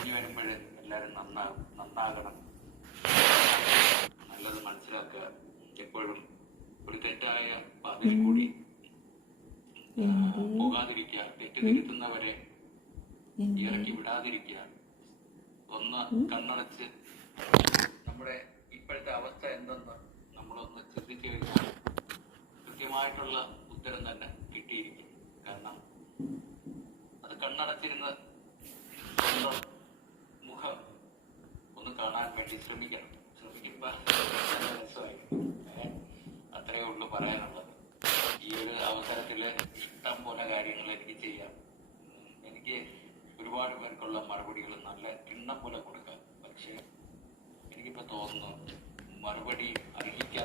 പറഞ്ഞു വരുമ്പോൾ എല്ലാവരും നന്നാ നന്നാകണം. നല്ലത് മനസ്സിലാക്കുക. എപ്പോഴും ഒരു തെറ്റായ പാതയിൽ കൂടി പോകാതിരിക്കുക. തെറ്റ് തിരുത്തുന്നവരെ ഇറക്കി വിടാതിരിക്കുക. ഒന്ന് കണ്ണടച്ച് നമ്മുടെ ഇപ്പോഴത്തെ അവസ്ഥ എന്തെന്ന് നമ്മളൊന്ന് ചിന്തിച്ചു കഴിഞ്ഞാൽ കൃത്യമായിട്ടുള്ള ഉത്തരം തന്നെ കിട്ടിയിരിക്കും. കാരണം അത് കണ്ണടച്ചിരുന്ന് വേണ്ടി ശ്രമിക്കണം. ശ്രമിക്കുമ്പോൾ അത്രയേ ഉള്ളൂ പറയാനുള്ളത്. ഈ ഒരു അവസരത്തിൽ ഇഷ്ടം പോലെ കാര്യങ്ങൾ എനിക്ക് ചെയ്യാം. എനിക്ക് ഒരുപാട് പേർക്കുള്ള മറുപടികൾ നല്ല കിണ്ണം പോലെ കൊടുക്കാം. പക്ഷേ എനിക്കിപ്പോൾ തോന്നുന്നു മറുപടി അർഹിക്കാത്തവർക്ക്